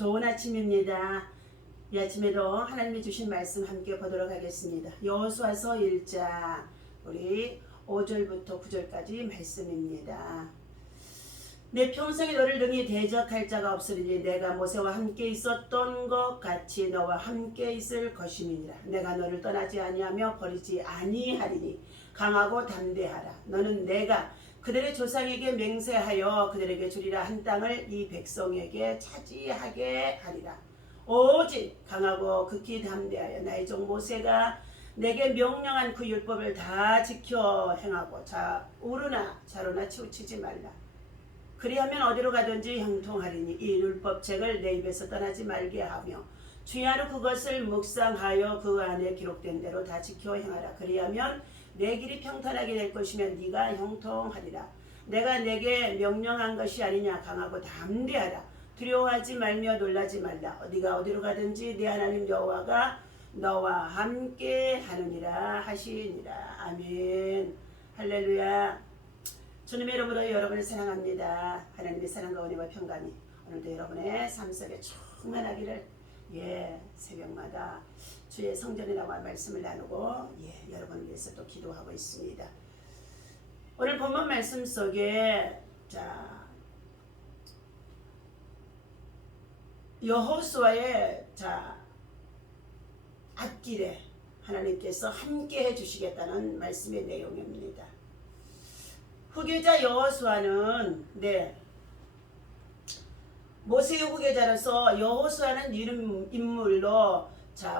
좋은 아침입니다. 이 아침에도 하나님이 주신 말씀 함께 보도록 하겠습니다. 여호수아서 1장 우리 5절부터 9절까지 말씀입니다. 내 평생에 너를 능히 대적할 자가 없으리니 내가 모세와 함께 있었던 것 같이 너와 함께 있을 것임이니라. 내가 너를 떠나지 아니하며 버리지 아니하리니 강하고 담대하라. 너는 내가 그들의 조상에게 맹세하여 그들에게 주리라 한 땅을 이 백성에게 차지하게 하리라. 오직 강하고 극히 담대하여 나의 종 모세가 내게 명령한 그 율법을 다 지켜 행하고 우르나 좌로나 치우치지 말라. 그리하면 어디로 가든지 형통하리니 이 율법책을 내 입에서 떠나지 말게 하며 주야로 그것을 묵상하여 그 안에 기록된 대로 다 지켜 행하라. 그리하면 내 길이 평탄하게 될 것이며 네가 형통하리라. 내가 내게 명령한 것이 아니냐. 강하고 담대하라. 두려워하지 말며 놀라지 말라. 네가 어디로 가든지 네 하나님 여호와가 너와 함께 하느니라 하시니라. 아멘. 할렐루야. 주님의 이름으로 여러분을 사랑합니다. 하나님의 사랑과 은혜와 평강이 오늘도 여러분의 삶 속에 충만하기를 새벽마다 주의 성전에 나와 말씀을 나누고 여러분을 위해서 또 기도하고 있습니다. 오늘 본문 말씀 속에 여호수아의 앞길에 하나님께서 함께 해주시겠다는 말씀의 내용입니다. 후계자 여호수아는 모세의 후계자로서 여호수아는 이름 인물로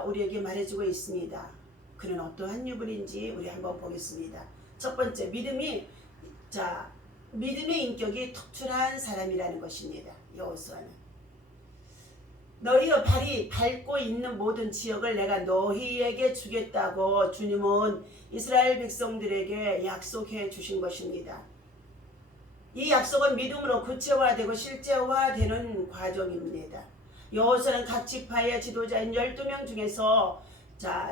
우리에게 말해주고 있습니다. 그는 어떠한 인물인지 우리 한번 보겠습니다. 첫 번째, 믿음의 인격이 특출한 사람이라는 것입니다. 여호수아는 너희의 발이 밟고 있는 모든 지역을 내가 너희에게 주겠다고 주님은 이스라엘 백성들에게 약속해 주신 것입니다. 이 약속은 믿음으로 구체화되고 실제화되는 과정입니다. 여호수아는 각 지파의 지도자인 12명 중에서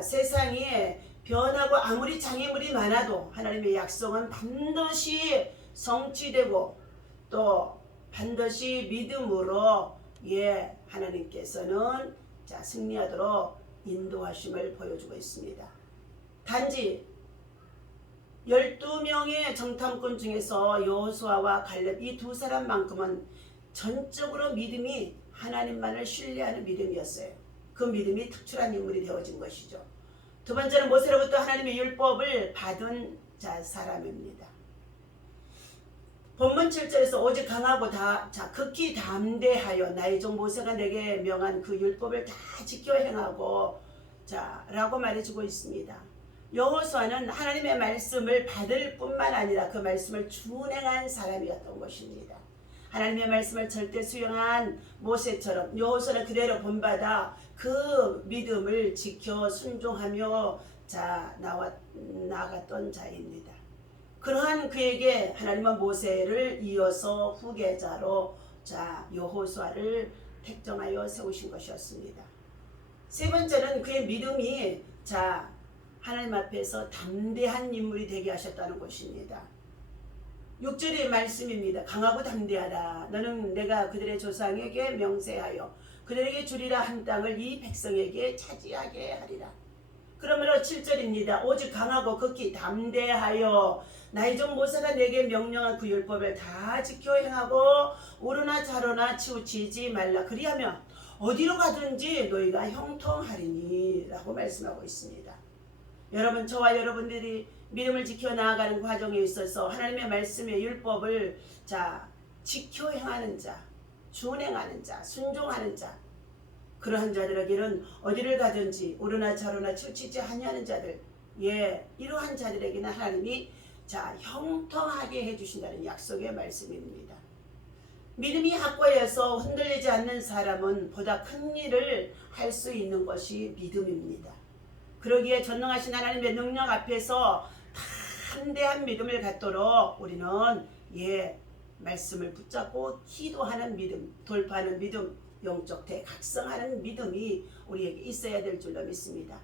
세상에 변하고 아무리 장애물이 많아도 하나님의 약속은 반드시 성취되고 또 반드시 믿음으로 하나님께서는 승리하도록 인도하심을 보여주고 있습니다. 단지 12명의 정탐꾼 중에서 여호수아와 갈렙 이 두 사람만큼은 전적으로 믿음이 하나님만을 신뢰하는 믿음이었어요. 그 믿음이 특출한 인물이 되어진 것이죠. 두 번째는 모세로부터 하나님의 율법을 받은 사람입니다. 본문 7절에서 오직 강하고 극히 담대하여 나의 종 모세가 내게 명한 그 율법을 다 지켜 행하고 라고 말해주고 있습니다. 여호수아는 하나님의 말씀을 받을 뿐만 아니라 그 말씀을 준행한 사람이었던 것입니다. 하나님의 말씀을 절대 수용한 모세처럼 여호수아는 그대로 본받아 그 믿음을 지켜 순종하며 나아갔던 자입니다. 그러한 그에게 하나님은 모세를 이어서 후계자로 여호수아를 택정하여 세우신 것이었습니다. 세 번째는 그의 믿음이 하나님 앞에서 담대한 인물이 되게 하셨다는 것입니다. 6절의 말씀입니다. 강하고 담대하라. 너는 내가 그들의 조상에게 명세하여 그들에게 주리라 한 땅을 이 백성에게 차지하게 하리라. 그러므로 7절입니다. 오직 강하고 극히 담대하여 나의 종 모세가 내게 명령한 그 율법을 다 지켜 행하고 우르나 좌로나 치우치지 말라. 그리하면 어디로 가든지 너희가 형통하리니 라고 말씀하고 있습니다. 여러분, 저와 여러분들이 믿음을 지켜 나아가는 과정에 있어서 하나님의 말씀의 율법을 지켜 행하는 자, 준행하는 자, 순종하는 자, 그러한 자들에게는 어디를 가든지 우르나 좌로나 치우치지 아니하는 자들, 이러한 자들에게는 하나님이 형통하게 해주신다는 약속의 말씀입니다. 믿음이 확고해서 흔들리지 않는 사람은 보다 큰 일을 할 수 있는 것이 믿음입니다. 그러기에 전능하신 하나님의 능력 앞에서 담대한 믿음을 갖도록 우리는 말씀을 붙잡고 기도하는 믿음, 돌파하는 믿음, 영적 대각성하는 믿음이 우리에게 있어야 될 줄로 믿습니다.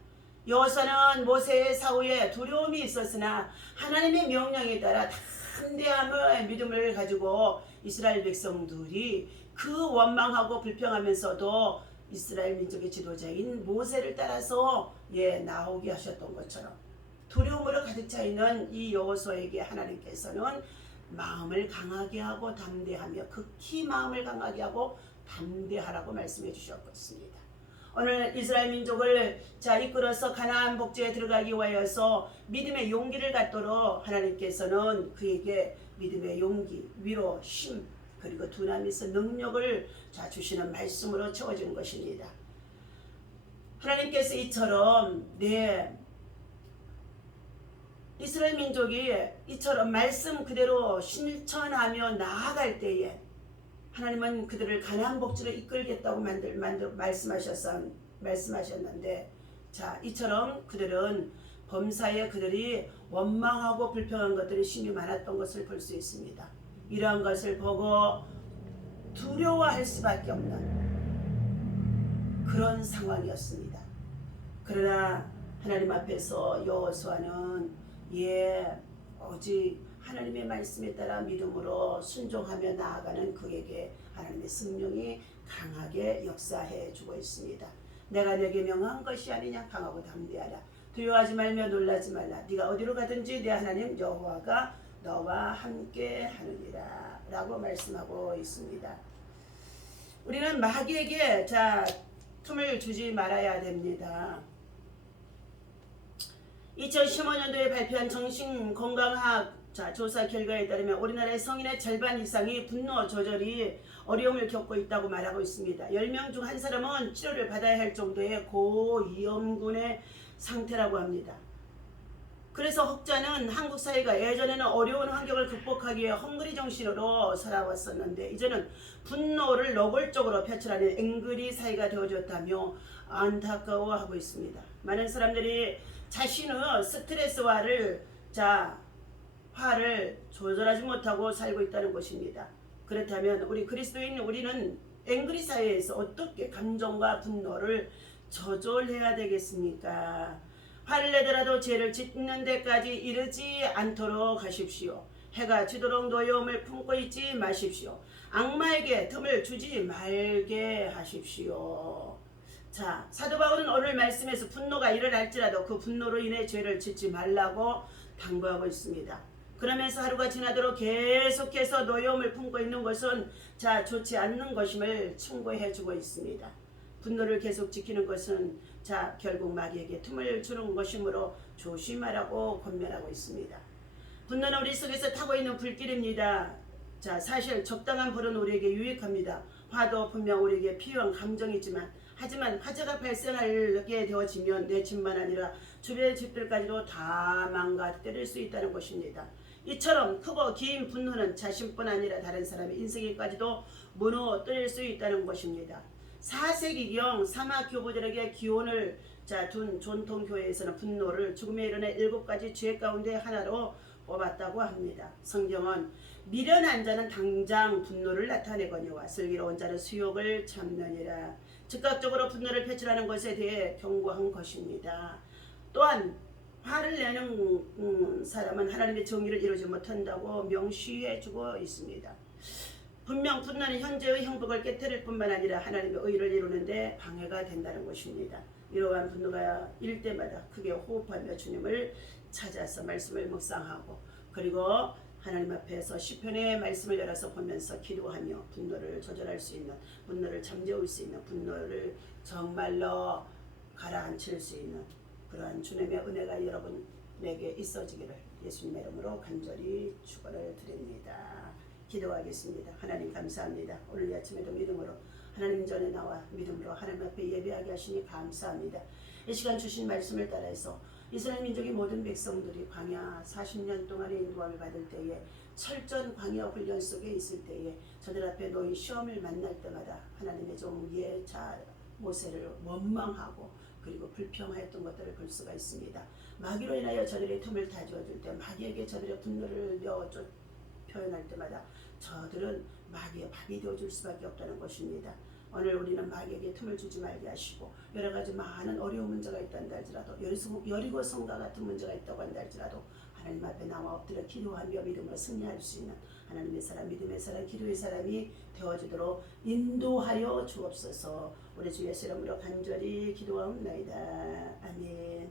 여호수아는 모세의 사후에 두려움이 있었으나 하나님의 명령에 따라 담대함의 믿음을 가지고 이스라엘 백성들이 그 원망하고 불평하면서도 이스라엘 민족의 지도자인 모세를 따라서 나오게 하셨던 것처럼 두려움으로 가득 차 있는 이 여호수아에게 하나님께서는 마음을 강하게 하고 담대하며, 극히 마음을 강하게 하고 담대하라고 말씀해 주셨습니다. 오늘 이스라엘 민족을 이끌어서 가나안 복지에 들어가기 위하여서 믿음의 용기를 갖도록 하나님께서는 그에게 믿음의 용기, 위로, 힘, 그리고 두나미스 능력을 주시는 말씀으로 채워진 것입니다. 하나님께서 이처럼 이스라엘 민족이 이처럼 말씀 그대로 실천하며 나아갈 때에 하나님은 그들을 가나안 복지로 이끌겠다고 말씀하셨는데, 이처럼 그들은 범사에 그들이 원망하고 불평한 것들이 심히 많았던 것을 볼 수 있습니다. 이러한 것을 보고 두려워할 수밖에 없는 그런 상황이었습니다. 그러나 하나님 앞에서 여호수아는 오직 하나님의 말씀에 따라 믿음으로 순종하며 나아가는 그에게 하나님의 성령이 강하게 역사해 주고 있습니다. 내가 네게 명한 것이 아니냐, 강하고 담대하라. 두려워하지 말며 놀라지 말라. 네가 어디로 가든지 내 하나님 여호와가 너와 함께 하느니라 라고 말씀하고 있습니다. 우리는 마귀에게 틈을 주지 말아야 됩니다. 2015년도에 발표한 정신건강학 조사 결과에 따르면 우리나라의 성인의 절반 이상이 분노 조절이 어려움을 겪고 있다고 말하고 있습니다. 10명 중 한 사람은 치료를 받아야 할 정도의 고위험군의 상태라고 합니다. 그래서 혹자는 한국 사회가 예전에는 어려운 환경을 극복하기 위해 헝그리 정신으로 살아왔었는데 이제는 분노를 노골적으로 표출하는 앵그리 사회가 되어졌다며 안타까워하고 있습니다. 많은 사람들이 자신의 스트레스화를 화를 조절하지 못하고 살고 있다는 것입니다. 그렇다면 우리 그리스도인 우리는 앵그리 사회에서 어떻게 감정과 분노를 조절해야 되겠습니까? 화를 내더라도 죄를 짓는 데까지 이르지 않도록 하십시오. 해가 지도록 노여움을 품고 있지 마십시오. 악마에게 틈을 주지 말게 하십시오. 사도 바울은 오늘 말씀에서 분노가 일어날지라도 그 분노로 인해 죄를 짓지 말라고 당부하고 있습니다. 그러면서 하루가 지나도록 계속해서 노여움을 품고 있는 것은 좋지 않는 것임을 충고해 주고 있습니다. 분노를 계속 지키는 것은 결국 마귀에게 틈을 주는 것이므로 조심하라고 권면하고 있습니다. 분노는 우리 속에서 타고 있는 불길입니다. 사실 적당한 불은 우리에게 유익합니다. 화도 분명 우리에게 필요한 감정이지만 하지만 화재가 발생하게 되어지면 내 집만 아니라 주변의 집들까지도 다 망가뜨릴 수 있다는 것입니다. 이처럼 크고 긴 분노는 자신뿐 아니라 다른 사람의 인생에까지도 무너뜨릴 수 있다는 것입니다. 4세기경 사막 교부들에게 기원을 둔 전통교회에서는 분노를 죽음에 이르는 7가지 죄 가운데 하나로 뽑았다고 합니다. 성경은 미련한 자는 당장 분노를 나타내거니와 슬기로운 자는 수욕을 참느니라. 즉각적으로 분노를 표출하는 것에 대해 경고한 것입니다. 또한 화를 내는 사람은 하나님의 정의를 이루지 못한다고 명시해 주고 있습니다. 분명 분노는 현재의 행복을 깨뜨릴 뿐만 아니라 하나님의 의를 이루는데 방해가 된다는 것입니다. 이러한 분노가 일 때마다 크게 호흡하며 주님을 찾아서 말씀을 묵상하고 그리고 하나님 앞에서 시편의 말씀을 열어서 보면서 기도하며 분노를 조절할 수 있는, 분노를 잠재울 수 있는, 분노를 정말로 가라앉힐 수 있는 그러한 주님의 은혜가 여러분에게 있어지기를 예수님의 이름으로 간절히 축원을 드립니다. 기도하겠습니다. 하나님 감사합니다. 오늘 아침에도 믿음으로 하나님 전에 나와 믿음으로 하나님 앞에 예배하게 하시니 감사합니다. 이 시간 주신 말씀을 따라서 이스라엘 민족의 모든 백성들이 광야 40년 동안의 인도함을 받을 때에 철저한 광야 훈련 속에 있을 때에 저들 앞에 놓인 시험을 만날 때마다 하나님의 종 모세를 원망하고 그리고 불평하였던 것들을 볼 수가 있습니다. 마귀로 인하여 저들의 틈을 다 주어줄 때 마귀에게 저들의 분노를 표현할 때마다 저들은 마귀의 밥이 되어줄 수밖에 없다는 것입니다. 오늘 우리는 마귀에게 틈을 주지 말게 하시고 여러 가지 많은 어려운 문제가 있다는 할지라도 여리고 성과 같은 문제가 있다고 한다 할지라도 하나님 앞에 나와 엎드려 기도하며 믿음으로 승리할 수 있는 하나님의 사람, 믿음의 사람, 기도의 사람이 되어주도록 인도하여 주옵소서. 우리 주 예수 이름으로 간절히 기도하옵나이다. 아멘.